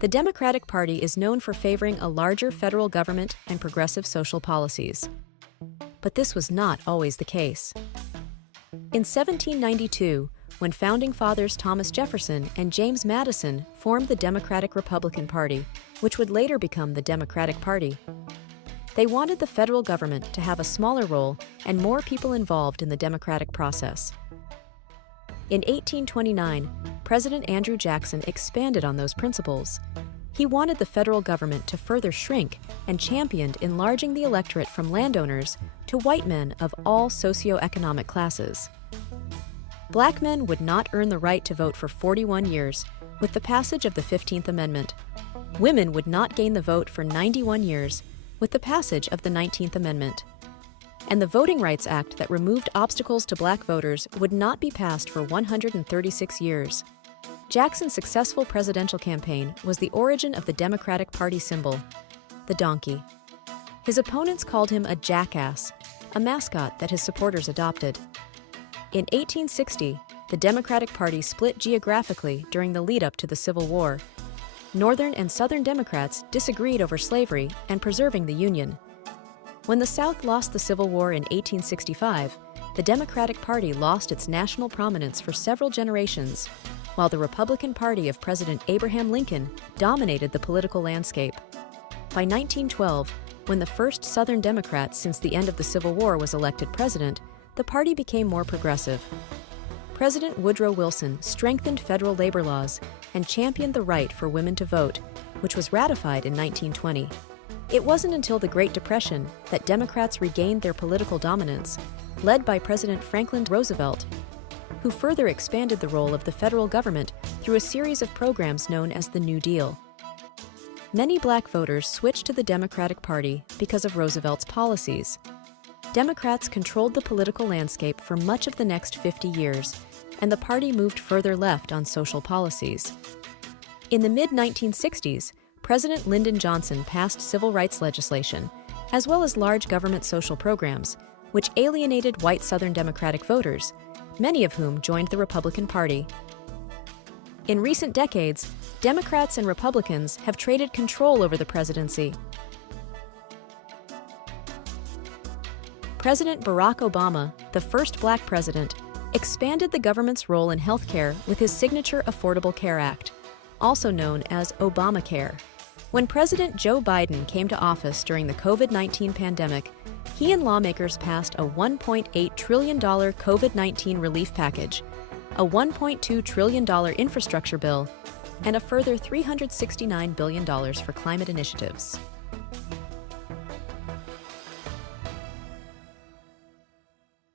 The Democratic Party is known for favoring a larger federal government and progressive social policies. But this was not always the case. In 1792, when Founding Fathers Thomas Jefferson and James Madison formed the Democratic-Republican Party, which would later become the Democratic Party, they wanted the federal government to have a smaller role and more people involved in the democratic process. In 1829, President Andrew Jackson expanded on those principles. He wanted the federal government to further shrink and championed enlarging the electorate from landowners to white men of all socioeconomic classes. Black men would not earn the right to vote for 41 years with the passage of the 15th Amendment. Women would not gain the vote for 91 years with the passage of the 19th Amendment. And the Voting Rights Act that removed obstacles to black voters would not be passed for 136 years. Jackson's successful presidential campaign was the origin of the Democratic Party symbol, the donkey. His opponents called him a jackass, a mascot that his supporters adopted. In 1860, the Democratic Party split geographically during the lead-up to the Civil War. Northern and Southern Democrats disagreed over slavery and preserving the Union. When the South lost the Civil War in 1865, the Democratic Party lost its national prominence for several generations, while the Republican Party of President Abraham Lincoln dominated the political landscape. By 1912, when the first Southern Democrat since the end of the Civil War was elected president, the party became more progressive. President Woodrow Wilson strengthened federal labor laws and championed the right for women to vote, which was ratified in 1920. It wasn't until the Great Depression that Democrats regained their political dominance, led by President Franklin Roosevelt, who further expanded the role of the federal government through a series of programs known as the New Deal. Many black voters switched to the Democratic Party because of Roosevelt's policies. Democrats controlled the political landscape for much of the next 50 years, and the party moved further left on social policies. In the mid-1960s, President Lyndon Johnson passed civil rights legislation, as well as large government social programs, which alienated white Southern Democratic voters, many of whom joined the Republican Party. In recent decades, Democrats and Republicans have traded control over the presidency. President Barack Obama, the first black president, expanded the government's role in healthcare with his signature Affordable Care Act, also known as Obamacare. When President Joe Biden came to office during the COVID-19 pandemic, he and lawmakers passed a $1.8 trillion COVID-19 relief package, a $1.2 trillion infrastructure bill, and a further $369 billion for climate initiatives.